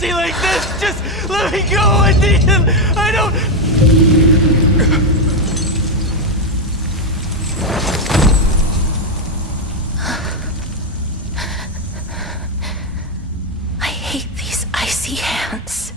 mercy like this! Just let me go, I don't... I hate these icy hands.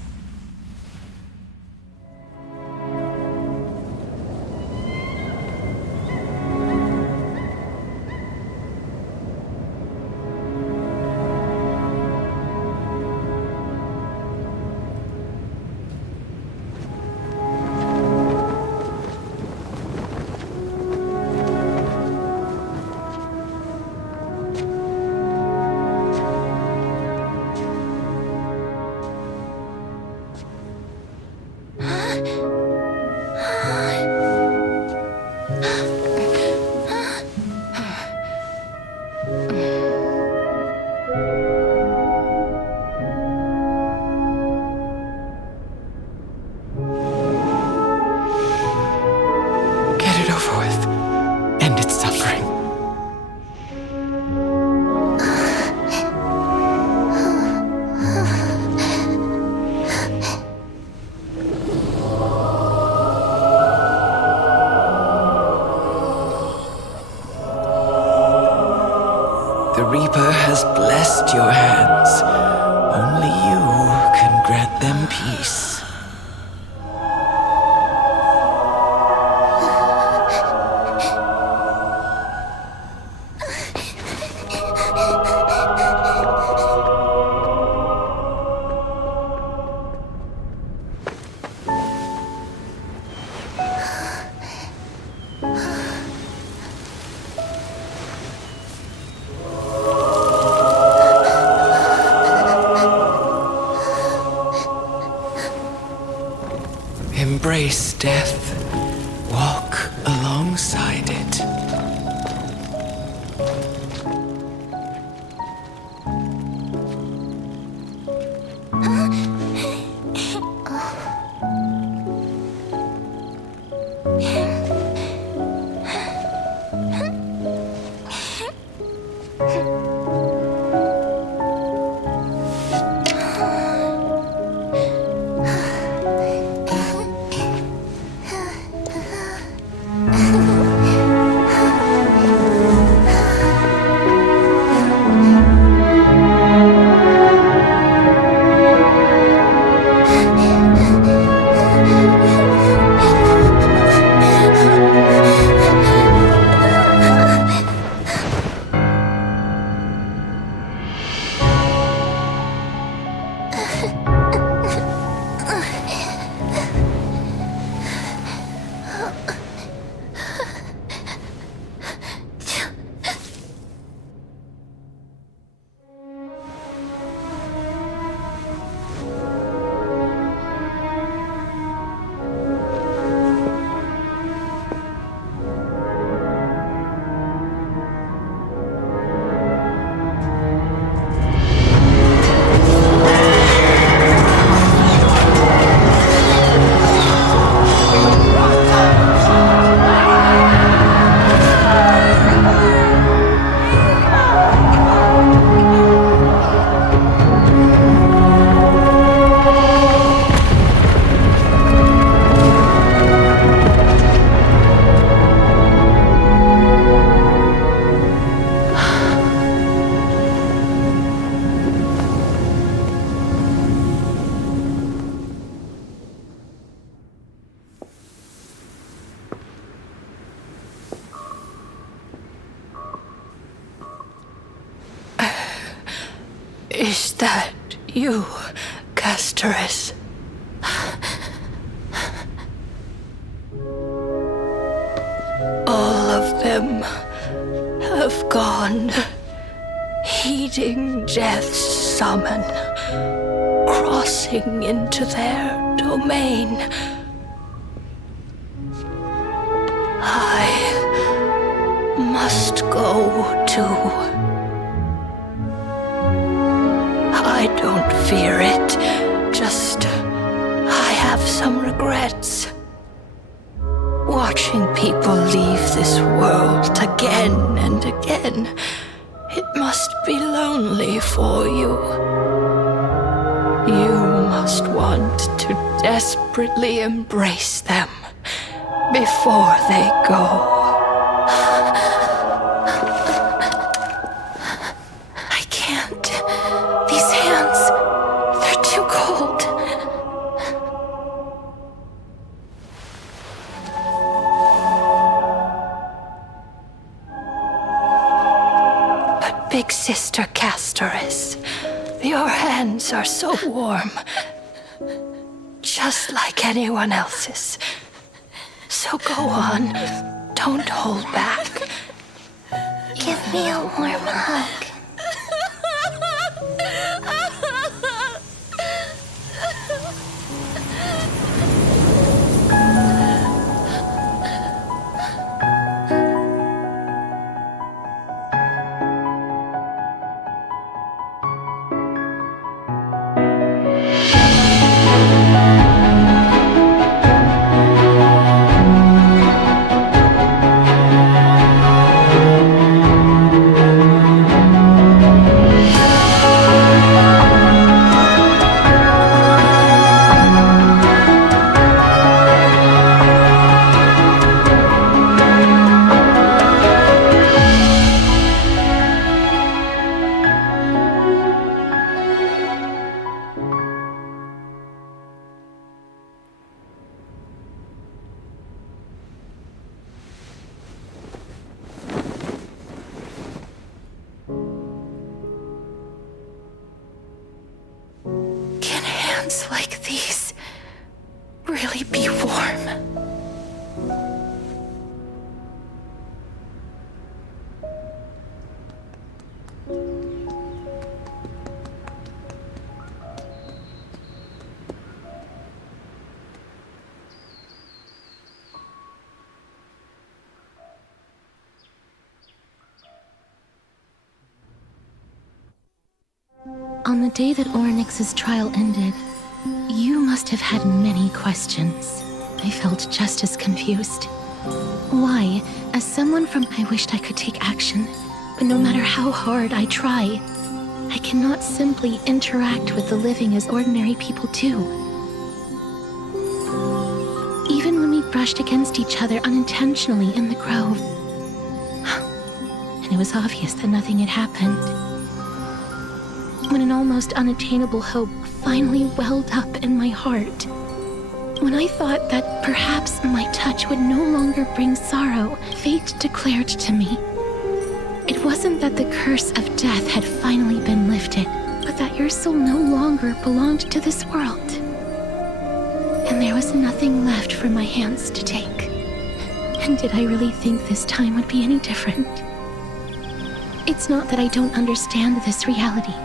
The Reaper has blessed your hands. Only you can grant them peace. Embrace death. Walk alongside it. Is that you, Castorice? All of them have gone, heeding death's summon, crossing into their domain. I must go too. I don't fear it, just I have some regrets. Watching people leave this world again and again, it must be lonely for you. You must want to desperately embrace them before they go. I can't. These hands, they're too cold. But Big Sister Castorice, your hands are so warm. Just like anyone else's. So go on. Don't hold back. Give me a warm hug. Can hands like these really be warm? On the day that Oryx's trial ended, you must have had many questions. I felt just as confused. Why, as someone from I wished I could take action, but no matter how hard I try, I cannot simply interact with the living as ordinary people do. Even when we brushed against each other unintentionally in the grove, and it was obvious that nothing had happened. When an almost unattainable hope finally welled up in my heart. When I thought that perhaps my touch would no longer bring sorrow, fate declared to me, it wasn't that the curse of death had finally been lifted, but that your soul no longer belonged to this world. And there was nothing left for my hands to take. And did I really think this time would be any different? It's not that I don't understand this reality.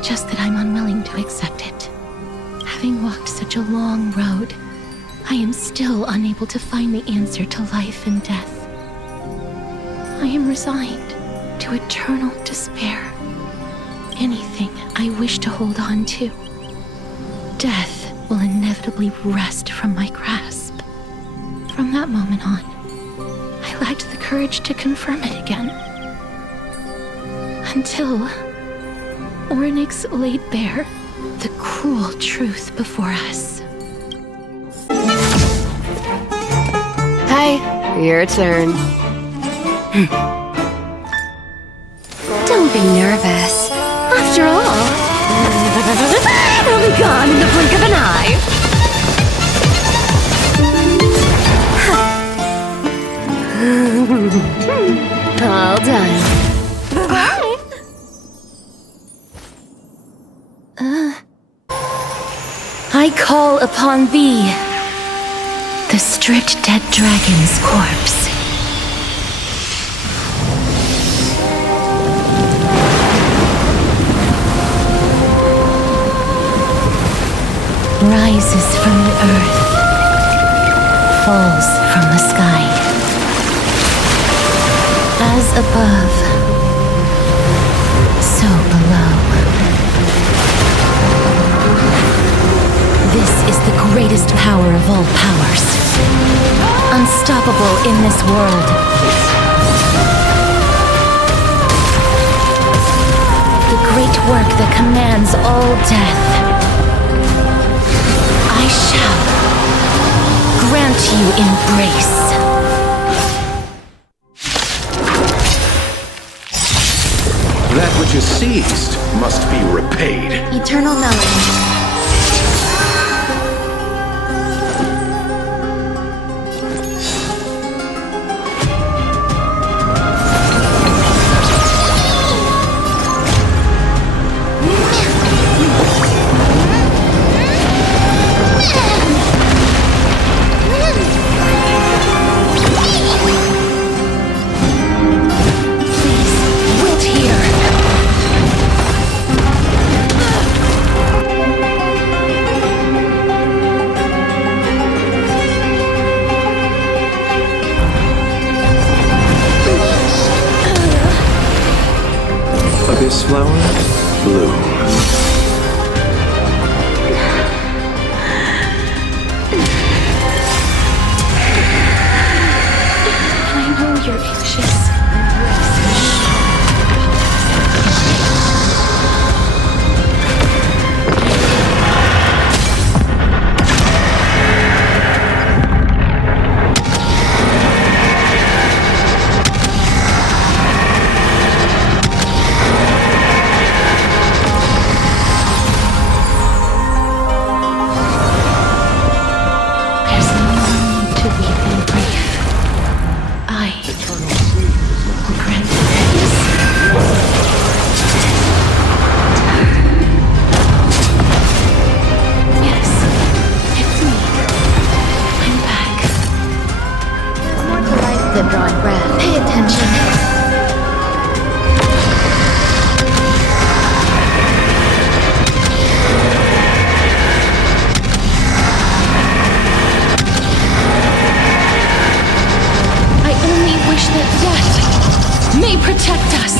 Just that I'm unwilling to accept it. Having walked such a long road, I am still unable to find the answer to life and death. I am resigned to eternal despair. Anything I wish to hold on to, death will inevitably wrest from my grasp. From that moment on, I lacked the courage to confirm it again. Until Oryx laid bare the cruel truth before us. Hi, your turn. Don't be nervous. After all, it'll be gone in the blink of an eye. All done. I call upon thee, the stripped dead dragon's corpse. Rises from the earth, falls from the sky. As above, so below. This is the greatest power of all powers. Unstoppable in this world. The great work that commands all death. Embrace. That which is seized must be repaid. Eternal melody. Wilt here. Abyss flower, bloom. And I know you're anxious. There's no need to weep in grief. I will grant peace. Yes, it's me. I'm back. More to life than drawing breath. Pay attention. I only wish that death may protect us.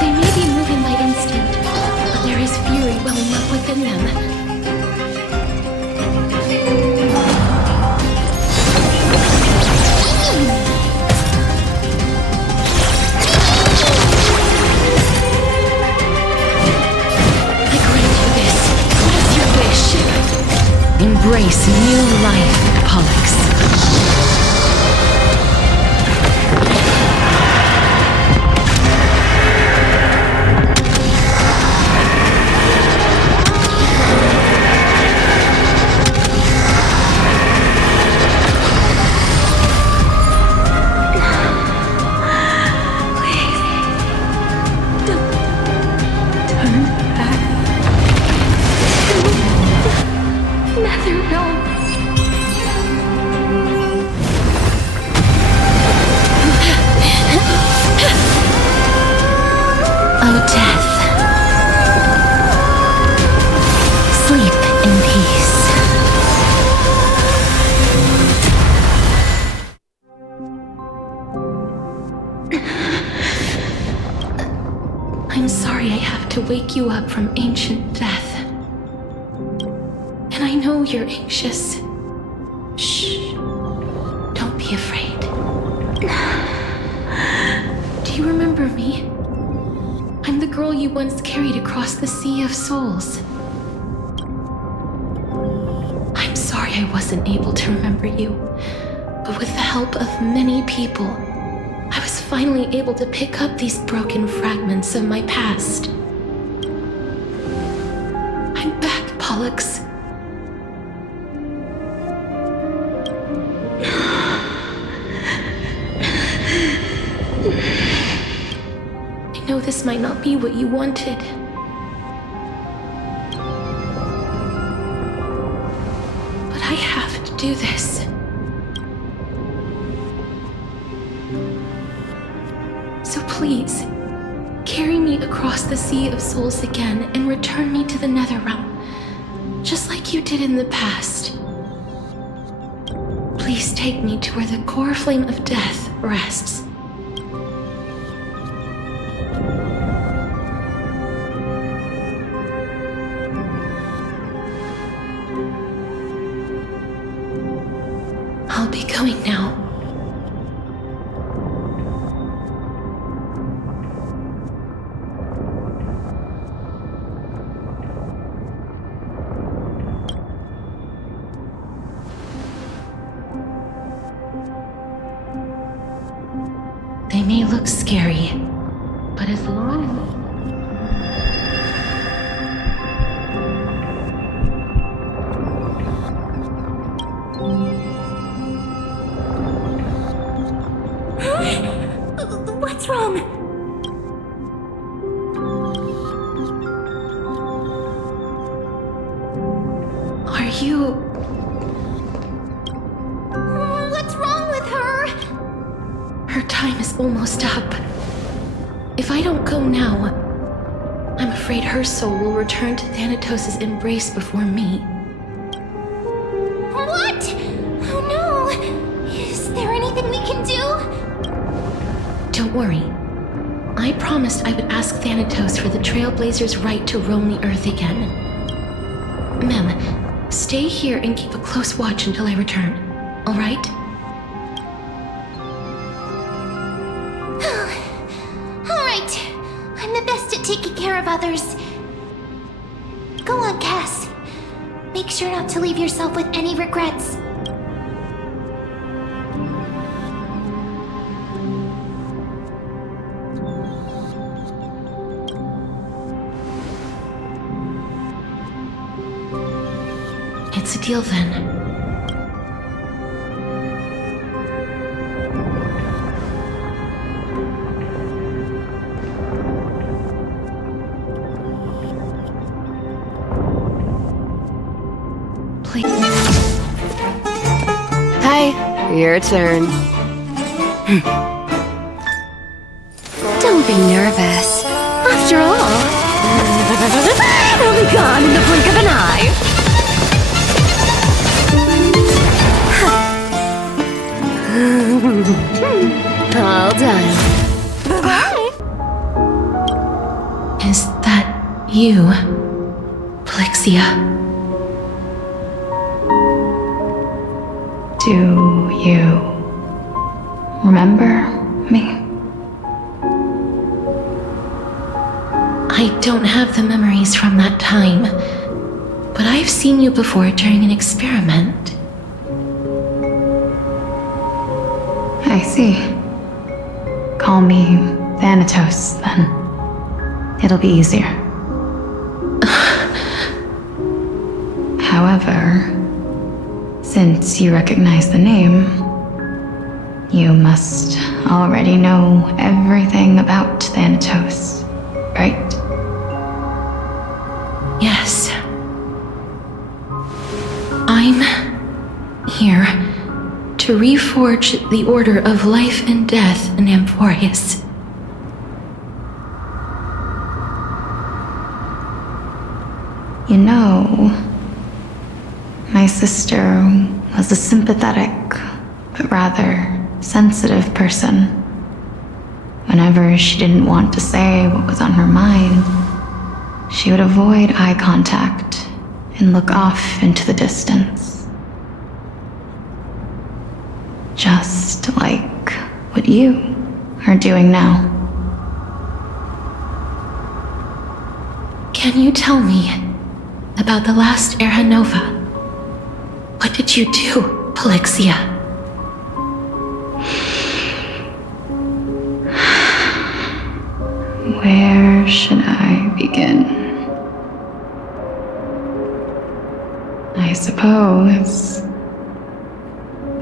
They may be moving by instinct, but there is fury welling up within them. I grant you this, as your wish. Embrace new life, Pollux. Turn back. Nether realm. Oh, death. Sleep in peace. I'm sorry I have to wake you up from ancient death. And I know you're anxious. Shh. Don't be afraid. Do you remember me? I'm the girl you once carried across the Sea of Souls. I'm sorry I wasn't able to remember you, but with the help of many people, I was finally able to pick up these broken fragments of my past. I'm back, Pollux. I know this might not be what you wanted. But I have to do this. So please, carry me across the Sea of Souls again and return me to the Netherrealm, just like you did in the past. Please take me to where the core flame of death rests. I'll be going now. may look scary, but as long What's wrong? Are you... What's wrong with her? Her time is almost up. If I don't go now, I'm afraid her soul will return to Thanatos' embrace before me. What? Oh no! Is there anything we can do? Don't worry. I promised I would ask Thanatos for the Trailblazers' right to roam the Earth again. Mem, stay here and keep a close watch until I return, all right? All right. I'm the best at taking care of others. Go on, Cass. Make sure not to leave yourself with any regrets. It's a deal then. Please. Hi, your turn. Don't be nervous. After all, I'll be gone in the blink of an eye. All done. Bye-bye. Is that you, Plexia? Do you remember me? I don't have the memories from that time, but I've seen you before during an experiment. I see. Call me Thanatos, then. It'll be easier. However, since you recognize the name, you must already know everything about Thanatos, right? Yes. I'm here to reforge the order of life and death in Amphorius. You know, my sister was a sympathetic, but rather sensitive person. Whenever she didn't want to say what was on her mind, she would avoid eye contact and look off into the distance. Just like what you are doing now. Can you tell me about the last Era Nova? What did you do, Plexia? Where should I begin? I suppose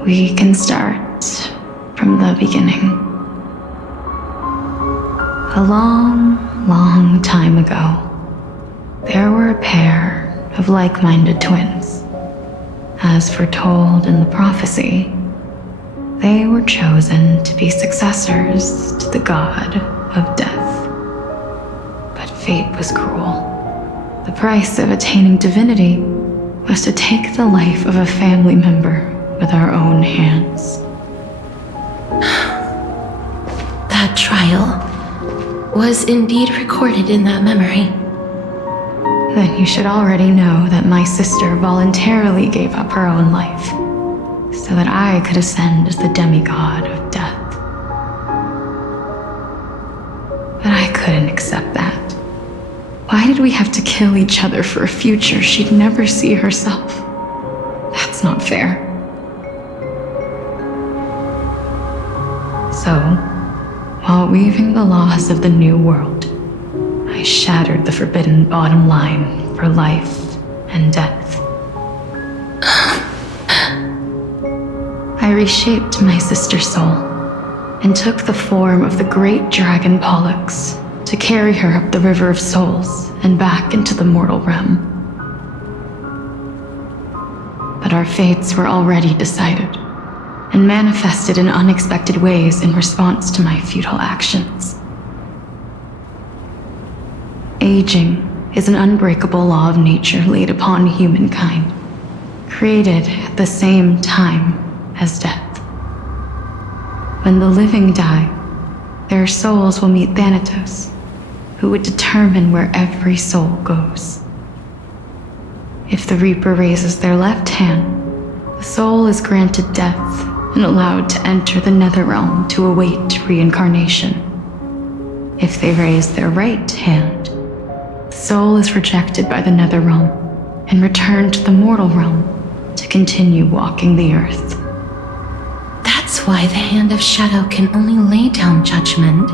we can start from the beginning. A long, long time ago, there were a pair of like-minded twins. As foretold in the prophecy, they were chosen to be successors to the god of death. But fate was cruel. The price of attaining divinity was to take the life of a family member with our own hands. That trial was indeed recorded in that memory. Then you should already know that my sister voluntarily gave up her own life so that I could ascend as the demigod of death. But I couldn't accept that. Why did we have to kill each other for a future she'd never see herself? That's not fair. So, While weaving the laws of the new world, I shattered the forbidden bottom line for life and death. I reshaped my sister's soul and took the form of the great dragon Pollux to carry her up the River of Souls and back into the mortal realm. But our fates were already decided and manifested in unexpected ways in response to my futile actions. Aging is an unbreakable law of nature laid upon humankind, created at the same time as death. When the living die, their souls will meet Thanatos, who would determine where every soul goes. If the Reaper raises their left hand, the soul is granted death and allowed to enter the Netherrealm to await reincarnation. If they raise their right hand, the soul is rejected by the Netherrealm and returned to the mortal realm to continue walking the earth. That's why the Hand of Shadow can only lay down judgment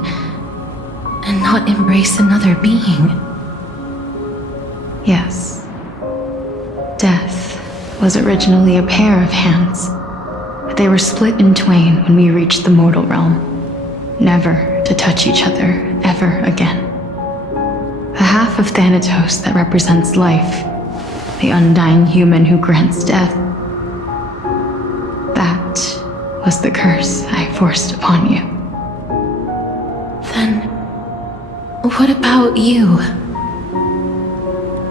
and not embrace another being. Yes. Death was originally a pair of hands, but they were split in twain when we reached the mortal realm, never to touch each other ever again. The half of Thanatos that represents life, the undying human who grants death, that was the curse I forced upon you. Then, what about you?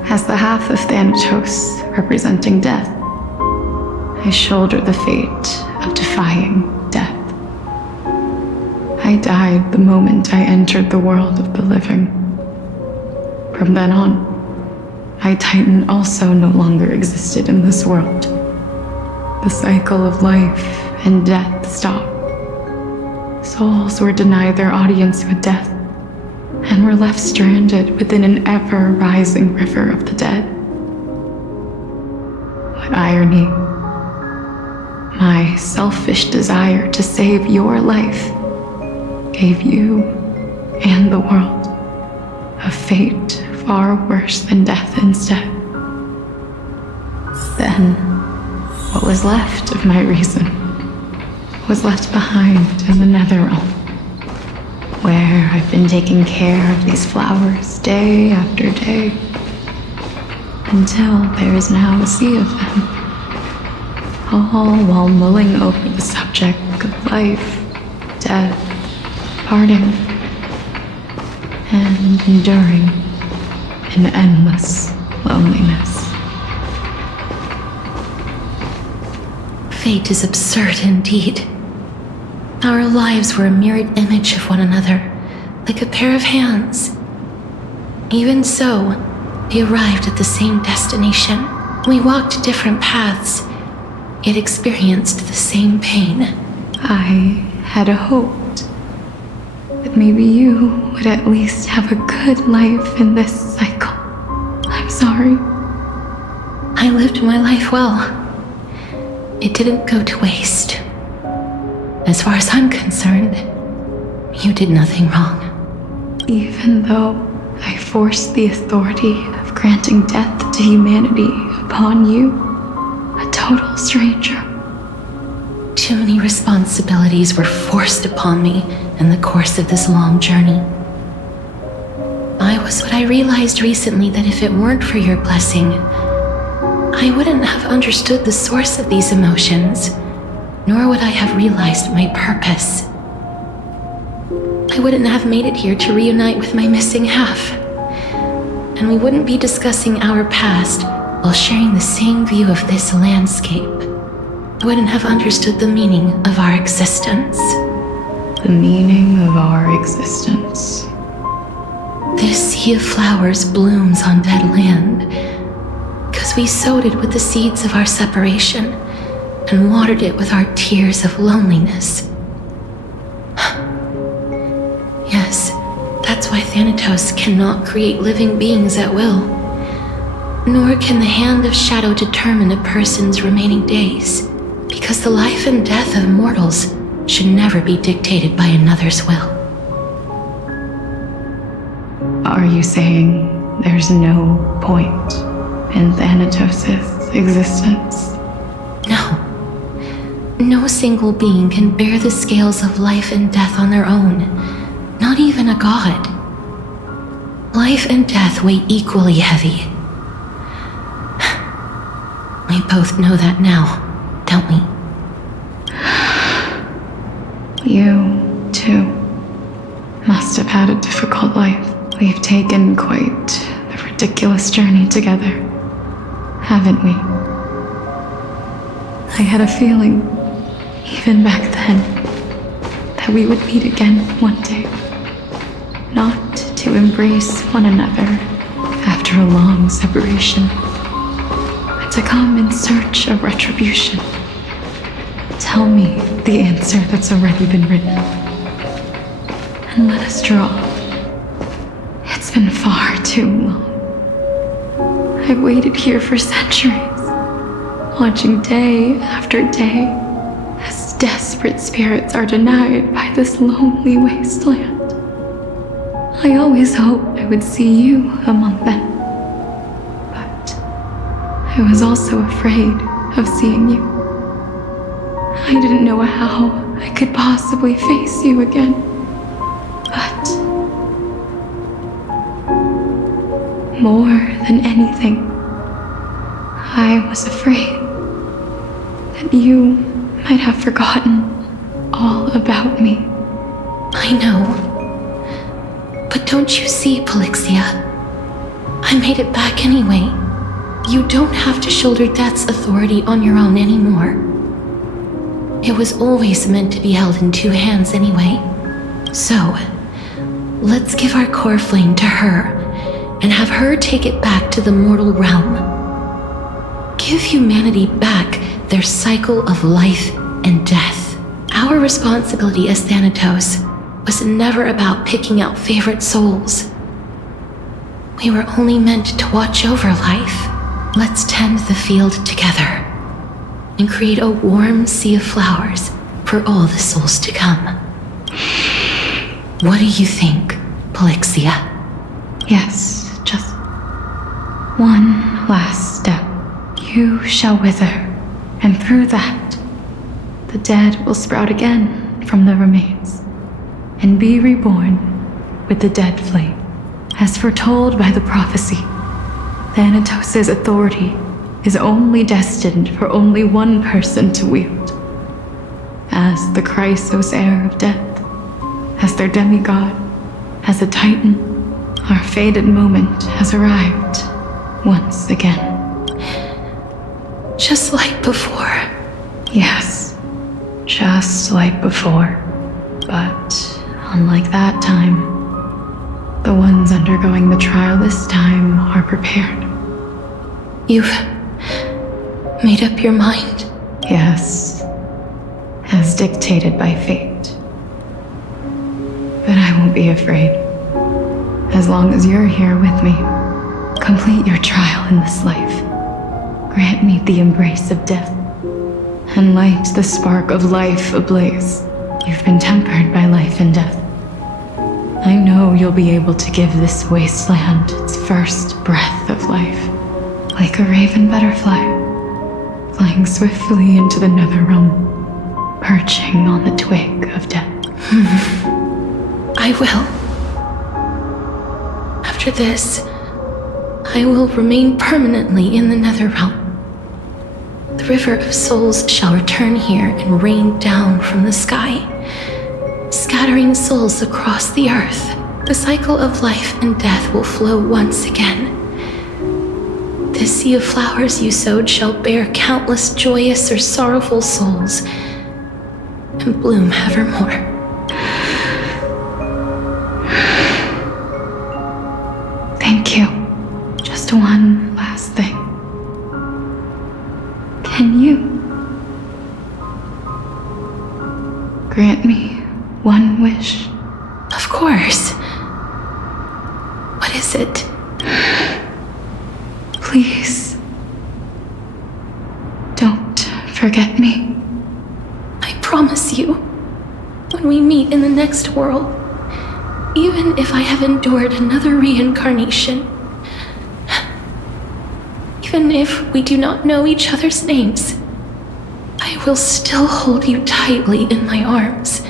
As the half of Thanatos representing death, I shoulder the fate of defying death. I died the moment I entered the world of the living. From then on, my Titan also no longer existed in this world. The cycle of life and death stopped. Souls were denied their audience with death and were left stranded within an ever-rising river of the dead. What irony. My selfish desire to save your life gave you and the world a fate far worse than death instead. Then, what was left of my reason was left behind in the Netherrealm, where I've been taking care of these flowers day after day, until there is now a sea of them, all while mulling over the subject of life, death, parting, and enduring in endless loneliness. Fate is absurd indeed. Our lives were a mirrored image of one another, like a pair of hands. Even so, we arrived at the same destination. We walked different paths, yet experienced the same pain. I had hoped that maybe you would at least have a good life in this cycle. I'm sorry. I lived my life well. It didn't go to waste. As far as I'm concerned, you did nothing wrong. Even though I forced the authority of granting death to humanity upon you, a total stranger. Too many responsibilities were forced upon me in the course of this long journey. I was what I realized recently, that if it weren't for your blessing, I wouldn't have understood the source of these emotions, nor would I have realized my purpose. I wouldn't have made it here to reunite with my missing half, and we wouldn't be discussing our past while sharing the same view of this landscape. I wouldn't have understood the meaning of our existence. The meaning of our existence. This sea of flowers blooms on dead land because we sowed it with the seeds of our separation and watered it with our tears of loneliness. Yes, that's why Thanatos cannot create living beings at will, nor can the Hand of Shadow determine a person's remaining days, because the life and death of mortals should never be dictated by another's will. Are you saying there's no point in Thanatos' existence? No. No single being can bear the scales of life and death on their own. Not even a god. Life and death weigh equally heavy. We both know that now, don't we? You, too, must have had a difficult life. We've taken quite the ridiculous journey together, haven't we? I had a feeling, even back then, that we would meet again one day. Not to embrace one another after a long separation, but to come in search of retribution. Tell me the answer that's already been written, and let us draw. It's been far too long. I've waited here for centuries, watching day after day as desperate spirits are denied by this lonely wasteland. I always hoped I would see you among them, but I was also afraid of seeing you. I didn't know how I could possibly face you again, but more than anything, I was afraid that you might have forgotten all about me. I know. But don't you see, Polixia? I made it back anyway. You don't have to shoulder death's authority on your own anymore. It was always meant to be held in two hands anyway. So, let's give our core flame to her and have her take it back to the mortal realm. Give humanity back their cycle of life and death. Our responsibility as Thanatos was never about picking out favorite souls. We were only meant to watch over life. Let's tend the field together and create a warm sea of flowers for all the souls to come. What do you think, Polixia? Yes, just one last step. You shall wither, and through that, the dead will sprout again from the remains, and be reborn with the dead flame. As foretold by the prophecy, Thanatos' authority is only destined for only one person to wield. As the Chrysos heir of death, as their demigod, as a titan, our fated moment has arrived once again. Just like before. Yes, just like before. But unlike that time, the ones undergoing the trial this time are prepared. You've made up your mind? Yes, as dictated by fate. But I won't be afraid. As long as you're here with me, complete your trial in this life. Grant me the embrace of death, and light the spark of life ablaze. You've been tempered by life and death. I know you'll be able to give this wasteland its first breath of life, like a raven butterfly, flying swiftly into the netherrealm, perching on the twig of death. I will. After this, I will remain permanently in the netherrealm. The river of souls shall return here and rain down from the sky, scattering souls across the earth. The cycle of life and death will flow once again. This sea of flowers you sowed shall bear countless joyous or sorrowful souls and bloom evermore. Thank you. Just one last thing. Can you grant me one wish? Of course. What is it? Please, don't forget me. I promise you, when we meet in the next world, Even if I have endured another reincarnation, even if we do not know each other's names, I will still hold you tightly in my arms.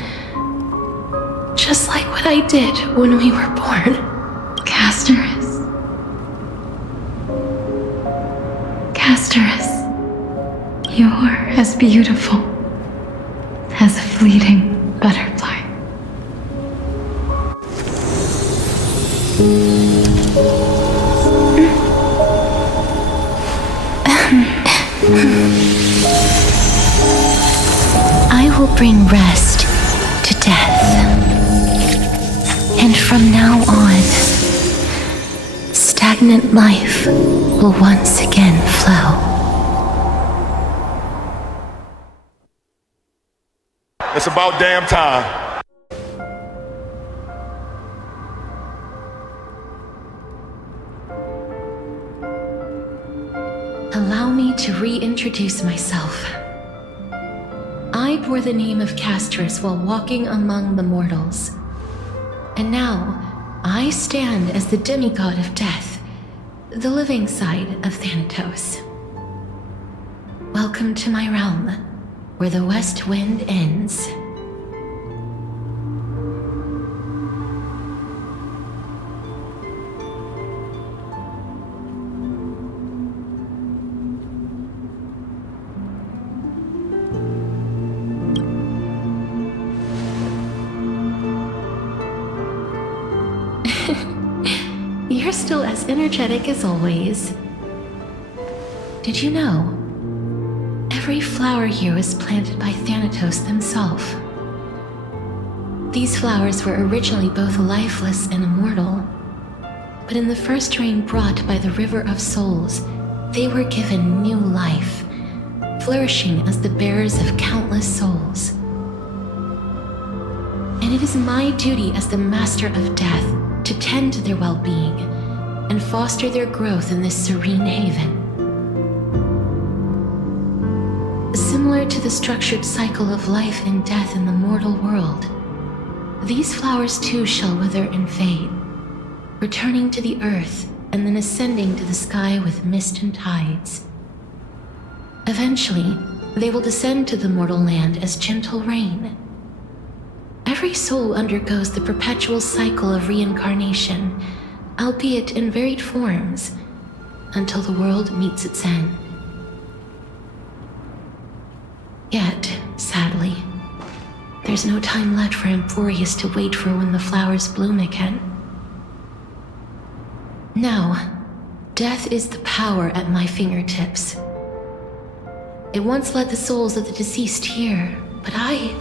Just like what I did when we were born. Castorice. Castorice. You're as beautiful as a fleeting butterfly. I will bring rest to death. And from now on, stagnant life will once again flow. It's about damn time. Allow me to reintroduce myself. I bore the name of Castorice while walking among the mortals. And now, I stand as the demigod of death, the living side of Thanatos. Welcome to my realm, where the west wind ends. You're still as energetic as always. Did you know? Every flower here was planted by Thanatos himself. These flowers were originally both lifeless and immortal, but in the first rain brought by the River of Souls, they were given new life, flourishing as the bearers of countless souls. And it is my duty as the Master of Death to tend to their well-being and foster their growth in this serene haven. Similar to the structured cycle of life and death in the mortal world, these flowers too shall wither and fade, returning to the earth and then ascending to the sky with mist and tides. Eventually, they will descend to the mortal land as gentle rain. Every soul undergoes the perpetual cycle of reincarnation, albeit in varied forms, until the world meets its end. Yet, sadly, there's no time left for Emporius to wait for when the flowers bloom again. Now, death is the power at my fingertips. It once led the souls of the deceased here, but I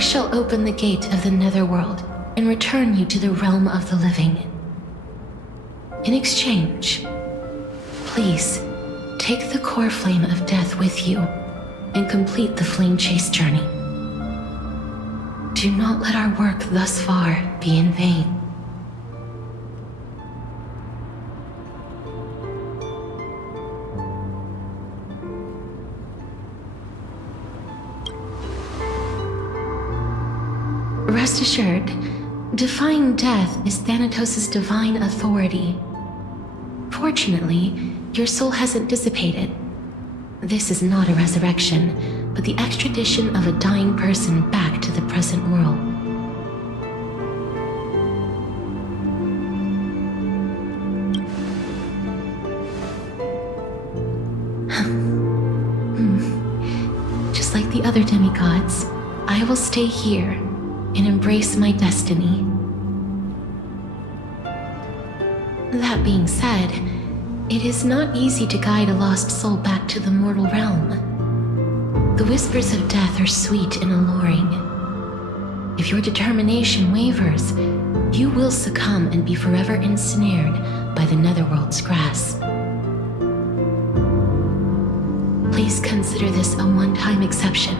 shall open the gate of the netherworld and return you to the realm of the living. In exchange, please take the core flame of death with you and complete the flame chase journey. Do not let our work thus far be in vain. Rest assured, defying death is Thanatos' divine authority. Fortunately, your soul hasn't dissipated. This is not a resurrection, but the extradition of a dying person back to the present world. Just like the other demigods, I will stay here and embrace my destiny. That being said, it is not easy to guide a lost soul back to the mortal realm. The whispers of death are sweet and alluring. If your determination wavers, you will succumb and be forever ensnared by the netherworld's grasp. Please consider this a one-time exception.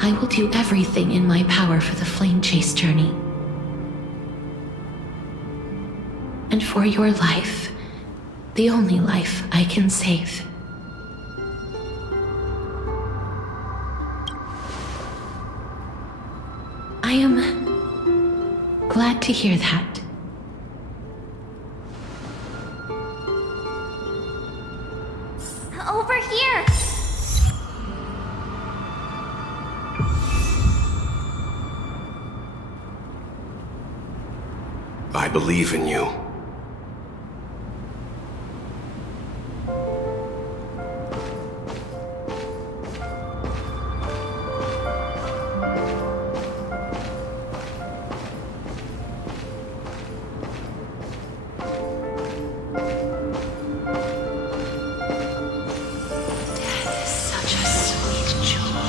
I will do everything in my power for the flame chase journey. And for your life, the only life I can save. I am glad to hear that. Over here! I believe in you. Such a sweet joy.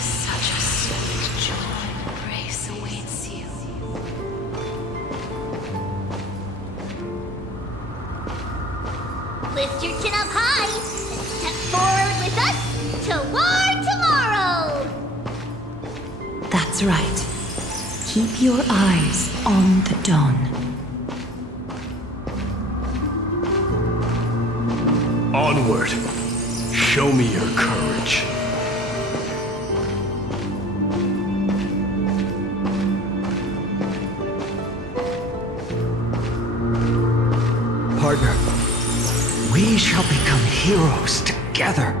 Such a sweet joy. Grace awaits you. Lift your chin up high and step forward with us toward tomorrow! That's right. Keep your eyes on the dawn. Onward. Show me your courage. Partner, we shall become heroes together.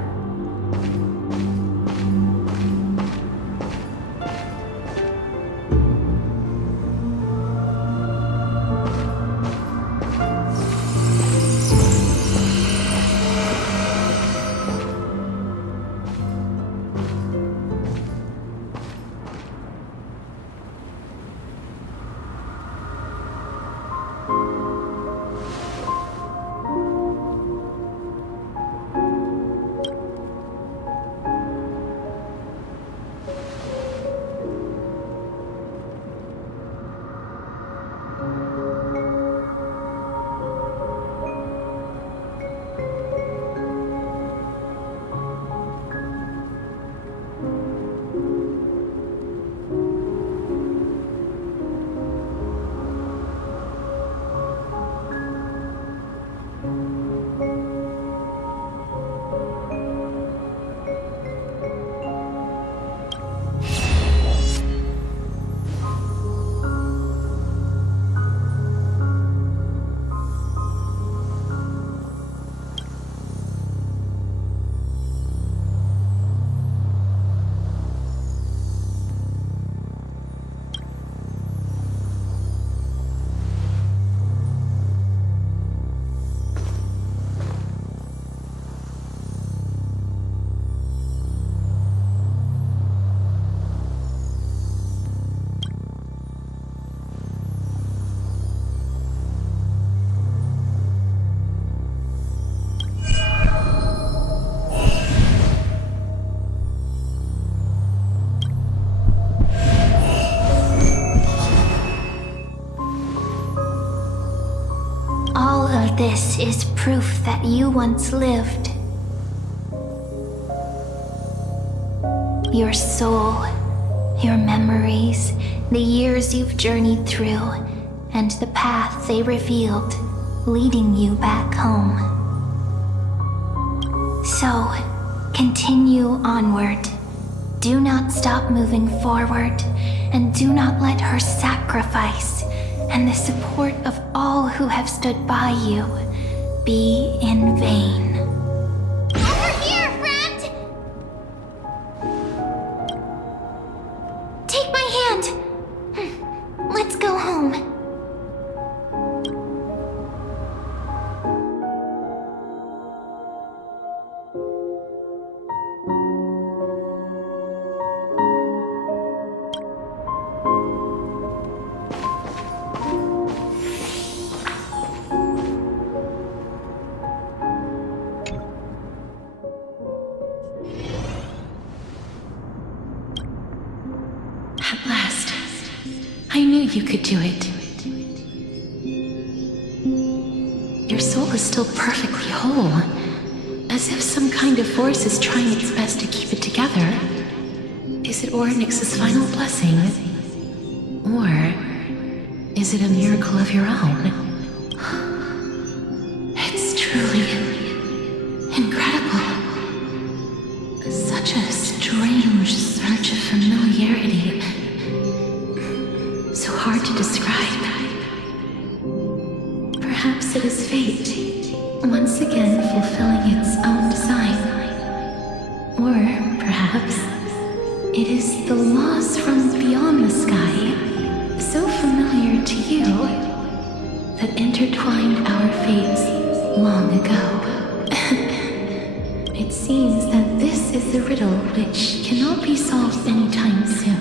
All of this is proof that you once lived. Your soul, your memories, the years you've journeyed through, and the path they revealed, leading you back home. So, continue onward. Do not stop moving forward, and do not let her sacrifice and the support of all who have stood by you be in vain. Over here, friend! Take my hand. Let's go home. At last, I knew you could do it. Your soul is still perfectly whole, as if some kind of force is trying its best to keep it together. Is it Ornyx's final blessing? Or is it a miracle of your own? It's truly incredible. Such a strange search. such a familiarity, so hard to describe. Perhaps it is fate, once again fulfilling its own design. Or perhaps it is the laws from beyond the sky, so familiar to you, that intertwined our fates long ago. It seems that this is the riddle which cannot be solved anytime soon.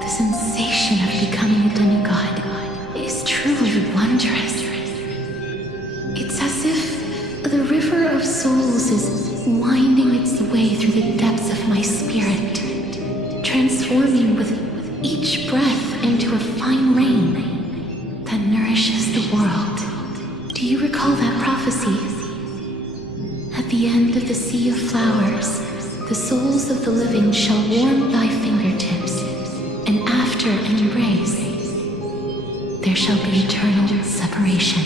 The sensation of becoming a demigod is truly wondrous. It's as if the river of souls is winding its way through the depths of my spirit, transforming with each breath into a fine rain that nourishes the world. Do you recall that prophecy? At the end of the sea of flowers, the souls of the living shall warm thy fingertips, and after an embrace, there shall be eternal separation.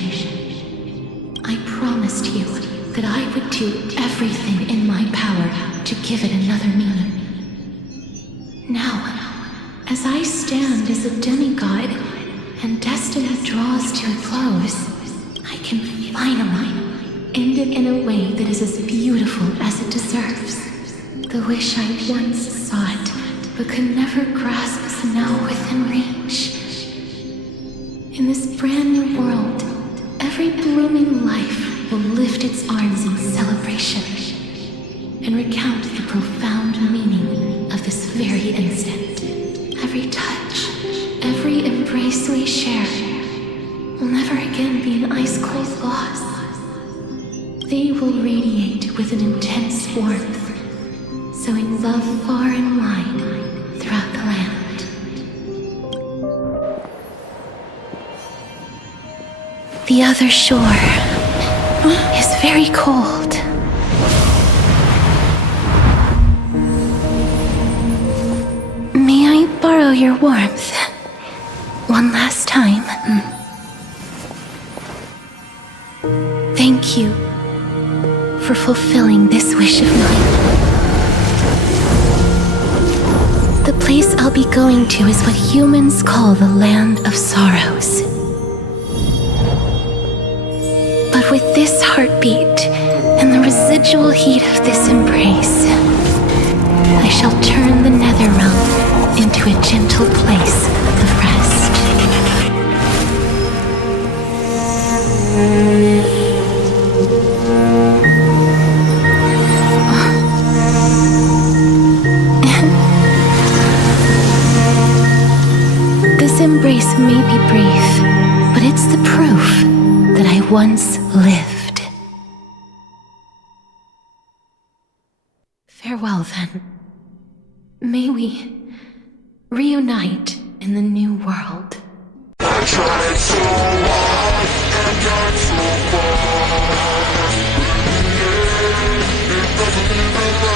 I promised you that I would do everything in my power to give it another meaning. Now, as I stand as a demigod and destiny draws to a close, I can finally end it in a way that is as beautiful as it deserves. The wish I once sought, but could never grasp is now within reach. In this brand new world, every blooming life will lift its arms in celebration and recount the profound meaning of this very instant. Every touch, every embrace we share will never again be an ice-cold loss. They will radiate with an intense warmth, sowing love far and wide throughout the land. The other shore is very cold. May I borrow your warmth one last time? Thank you for fulfilling this wish of mine. The place I'll be going to is what humans call the Land of Sorrows. But with this heartbeat and the residual heat of this embrace, I shall turn the nether realm into a gentle place of rest. This embrace may be brief, but it's the proof that I once lived. Farewell, then. May we reunite in the new world. I tried so hard and got so far. It doesn't even matter.